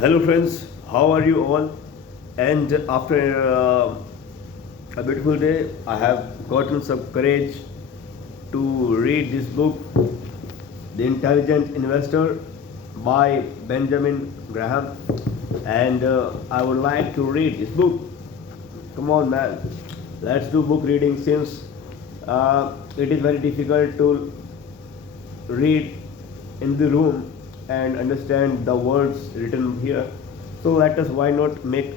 Hello, friends. How are you all? And after a beautiful day, I have gotten some courage to read this book, The Intelligent Investor by Benjamin Graham. And I would like to read this book. Come on, man. Let's do book reading since it is very difficult to read in the room and understand the words written here. So let us why not make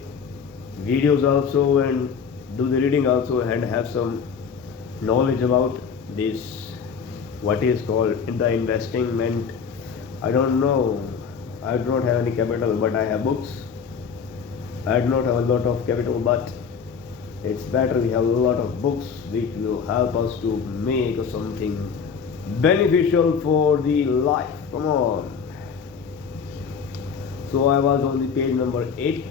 videos also and do the reading also and have some knowledge about this what is called in the investment. I don't know. I do not have any capital but I have books. I do not have a lot of capital but it's better we have a lot of books which will help us to make something beneficial for the life. Come on. So I was on the page number 8.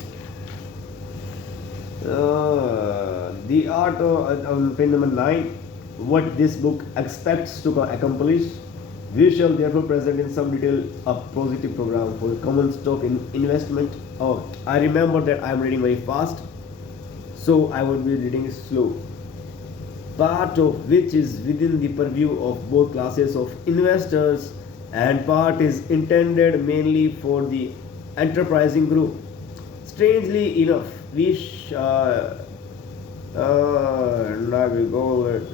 The art on page number 9. What this book expects to accomplish. We shall therefore present in some detail a positive program for common stock in investment. Oh, I remember that I am reading very fast, so I would be reading slow. Part of which is within the purview of both classes of investors, and part is intended mainly for the enterprising group. Strangely enough, now we go with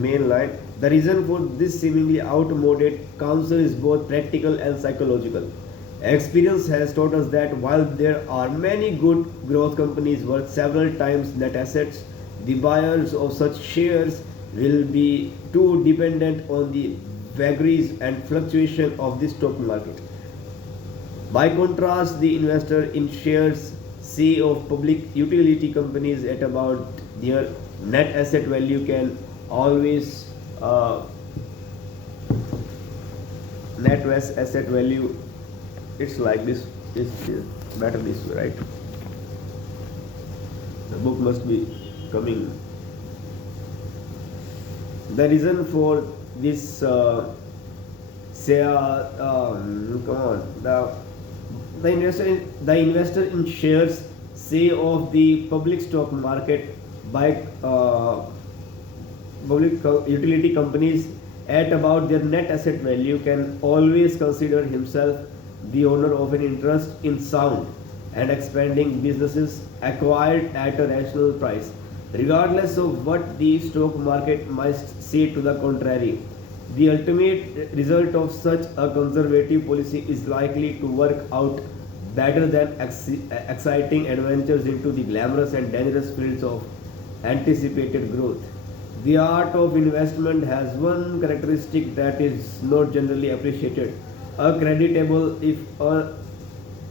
main line. The reason for this seemingly outmoded counsel is both practical and psychological. Experience has taught us that while there are many good growth companies worth several times net assets, the buyers of such shares will be too dependent on the vagaries and fluctuation of the stock market. By contrast, the investor in shares say of public utility companies at about their net asset value can always net asset value. It's like this. This better this way, right? The book must be coming. The reason for this say come on the investor in shares say of the public stock market by public utility companies at about their net asset value can always consider himself the owner of an interest in sound and expanding businesses acquired at a rational price, regardless of what the stock market must say to the contrary. The ultimate result of such a conservative policy is likely to work out better than exciting adventures into the glamorous and dangerous fields of anticipated growth. The art of investment has one characteristic that is not generally appreciated. A creditable, if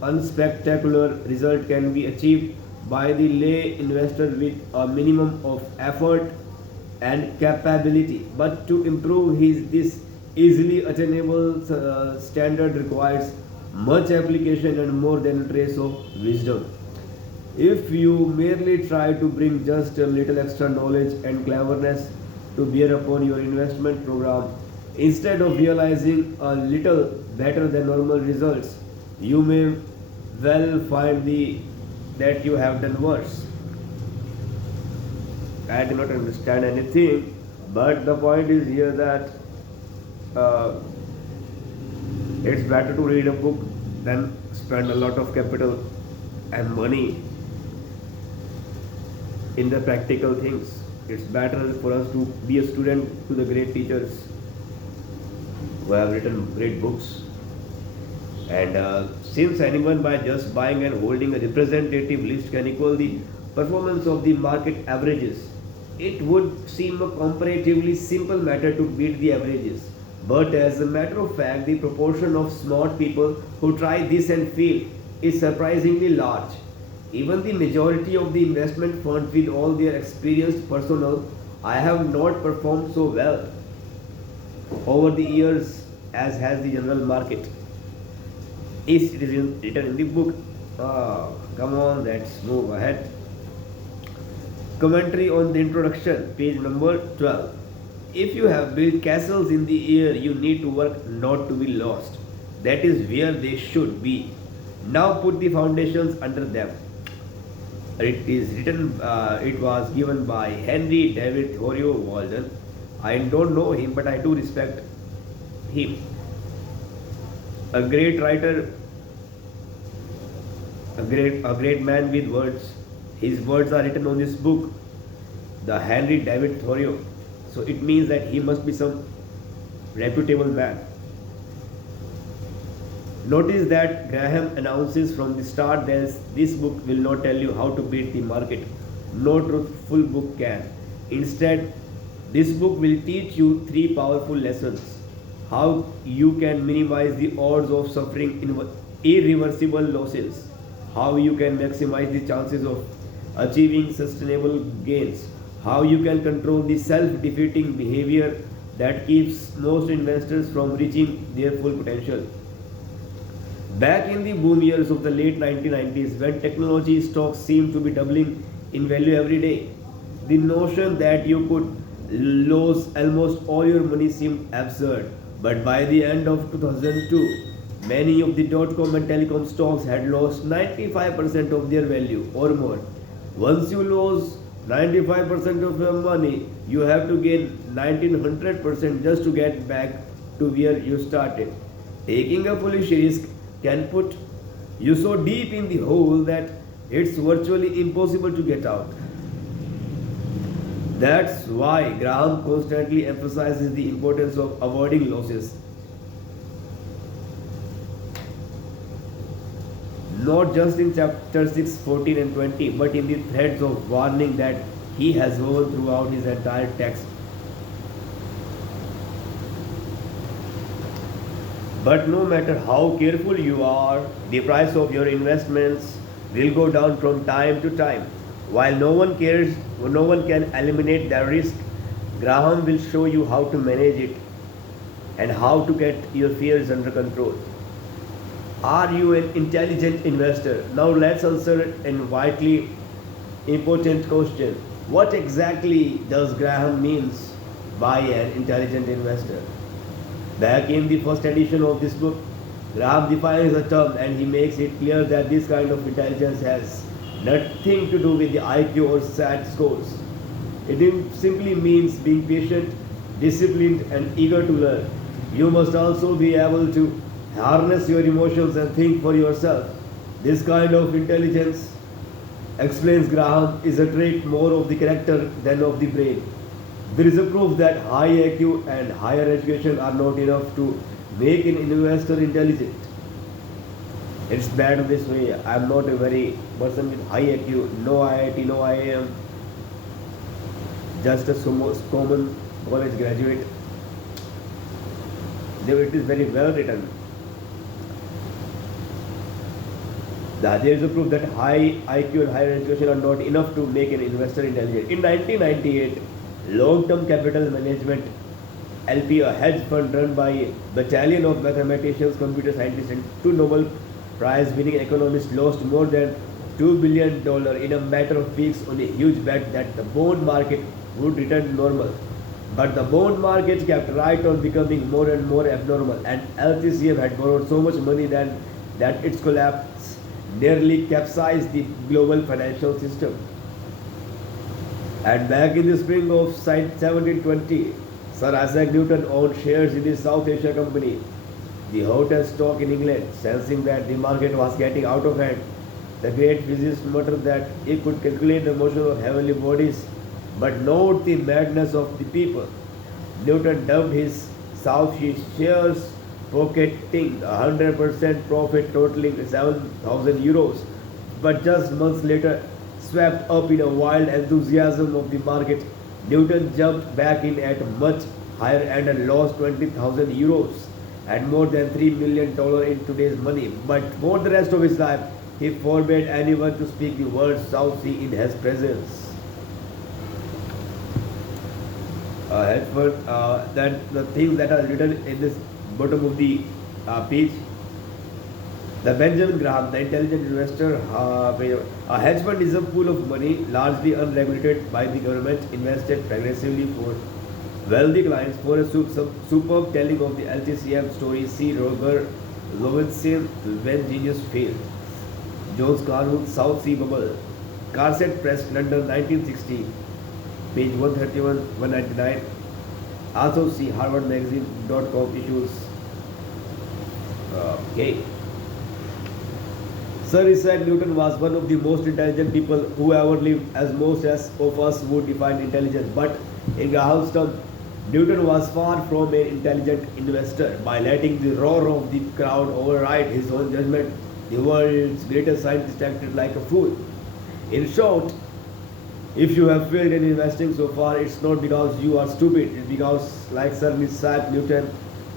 unspectacular result can be achieved by the lay investor with a minimum of effort and capability. But to improve this easily attainable standard requires much application and more than a trace of wisdom. If you merely try to bring just a little extra knowledge and cleverness to bear upon your investment program, instead of realizing a little better than normal results, you may well find that you have done worse. I do not understand anything, but the point is here that uh, it's better to read a book than spend a lot of capital and money in the practical things. It's better for us to be a student to the great teachers who have written great books. And since anyone by just buying and holding a representative list can equal the performance of the market averages, it would seem a comparatively simple matter to beat the averages. But as a matter of fact, the proportion of smart people who try this and fail is surprisingly large. Even the majority of the investment funds, with all their experienced personnel, I have not performed so well over the years as has the general market. Is it is written in the book. Come on, let's move ahead. Commentary on the introduction, page number 12. If you have built castles in the air, you need to work not to be lost. That is where they should be. Now put the foundations under them. It is written. It was given by Henry David Thoreau Walden. I don't know him, but I do respect him. A great writer, a great man with words. His words are written on this book, the Henry David Thoreau. So it means that he must be some reputable man. Notice that Graham announces from the start that this book will not tell you how to beat the market. No truthful book can. Instead, this book will teach you three powerful lessons. How you can minimize the odds of suffering irreversible losses. How you can maximize the chances of achieving sustainable gains. How you can control the self-defeating behavior that keeps most investors from reaching their full potential. Back in the boom years of the late 1990s, when technology stocks seemed to be doubling in value every day, the notion that you could lose almost all your money seemed absurd. But by the end of 2002, many of the dot-com and telecom stocks had lost 95% of their value or more. Once you lose 95% of your money, you have to gain 1900% just to get back to where you started. Taking a foolish risk can put you so deep in the hole that it's virtually impossible to get out. That's why Graham constantly emphasizes the importance of avoiding losses, not just in chapter 6, 14, and 20, but in the threads of warning that he has woven throughout his entire text. But no matter how careful you are, the price of your investments will go down from time to time. While no one can eliminate the risk, Graham will show you how to manage it and how to get your fears under control. Are you an intelligent investor? Now let's answer a vitally important question. What exactly does Graham means by an intelligent investor? Back in the first edition of this book, Graham defines the term and he makes it clear that this kind of intelligence has nothing to do with the IQ or SAT scores. It simply means being patient, disciplined, and eager to learn. You must also be able to harness your emotions and think for yourself. This kind of intelligence, explains Graham, is a trait more of the character than of the brain. There is a proof that high IQ and higher education are not enough to make an investor intelligent. It's bad this way. I'm not a very person with high IQ, no IIT, no IIM, just a common college graduate. Though it is very well written. There is a proof that high IQ and higher education are not enough to make an investor intelligent. In 1998, Long-Term Capital Management LP, a hedge fund run by a battalion of mathematicians, computer scientists, and two Nobel Prize winning economists, lost more than $2 billion in a matter of weeks on a huge bet that the bond market would return to normal. But the bond market kept right on becoming more and more abnormal, and LTCM had borrowed so much money that its collapse nearly capsized the global financial system. And back in the spring of 1720, Sir Isaac Newton owned shares in the South Asia Company, the hottest stock in England. Sensing that the market was getting out of hand, the great physicist muttered that he could calculate the motion of heavenly bodies, but not the madness of the people. Newton dubbed his South Sea shares, pocketing 100% profit totaling 7,000 euros. But just months later, swept up in a wild enthusiasm of the market, Newton jumped back in at much higher end and lost 20,000 euros and more than $3 million in today's money. But for the rest of his life, he forbade anyone to speak the word South Sea in his presence. That the things that are written in this bottom of the page. The Benjamin Graham, the intelligent investor, a hedge fund is a pool of money largely unregulated by the government, invested progressively for wealthy clients. For a superb telling of the LTCM story, see Roger Levinson, When Genius Failed. Jones Carwood, South Sea Bubble. Carset Press, London, 1960, page 131, 199. Also see harvardmagazine.com issues. Okay. Sir Isaac Newton was one of the most intelligent people who ever lived, as most of us would define intelligence. But in Graham's term, Newton was far from an intelligent investor. By letting the roar of the crowd override his own judgment, the world's greatest scientist acted like a fool. In short, if you have failed in investing so far, it's not because you are stupid, it's because, like Sir Isaac Newton,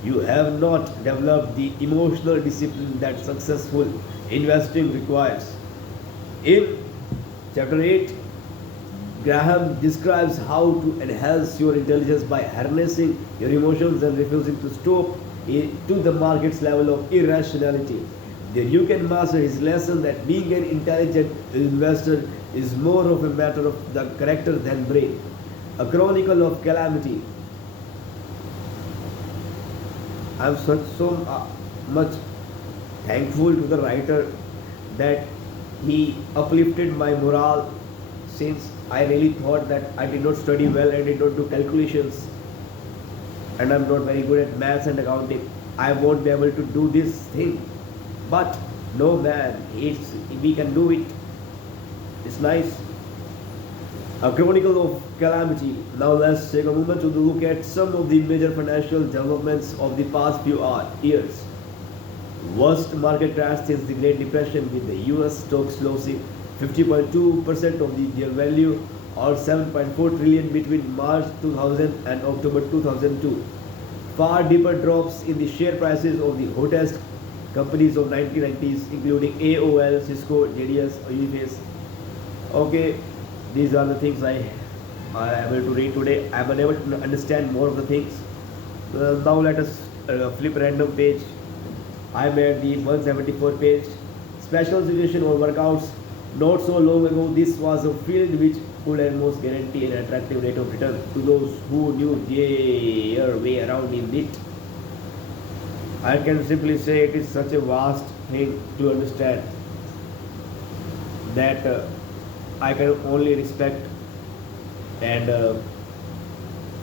you have not developed the emotional discipline that successful investing requires. In chapter 8, Graham describes how to enhance your intelligence by harnessing your emotions and refusing to stoop to the market's level of irrationality. There you can master his lesson that being an intelligent investor is more of a matter of the character than brain. A Chronicle of Calamity. I am so much thankful to the writer that he uplifted my morale, since I really thought that I did not study well and did not do calculations, and I'm not very good at maths and accounting. I won't be able to do this thing. But no man, we can do it. It's nice. A Chronicle of Calamity. Now let's take a moment to look at some of the major financial developments of the past few years. Worst market crash since the Great Depression, with the US stocks losing 50.2% of their value, or 7.4 trillion between March 2000 and October 2002. Far deeper drops in the share prices of the hottest companies of 1990s, including AOL, Cisco, JDS, Uniface. Okay, these are the things I am able to read today. I am unable to understand more of the things. Now let us flip random page. I am at the 174 page. Special situation or workouts. Not so long ago, this was a field which could almost guarantee an attractive rate of return to those who knew their way around in it. I can simply say it is such a vast thing to understand that I can only respect and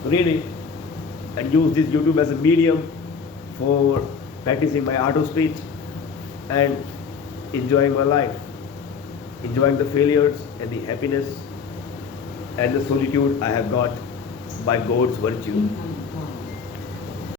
read it and use this YouTube as a medium for practicing my art of speech and enjoying my life, enjoying the failures and the happiness and the solitude I have got by God's virtue.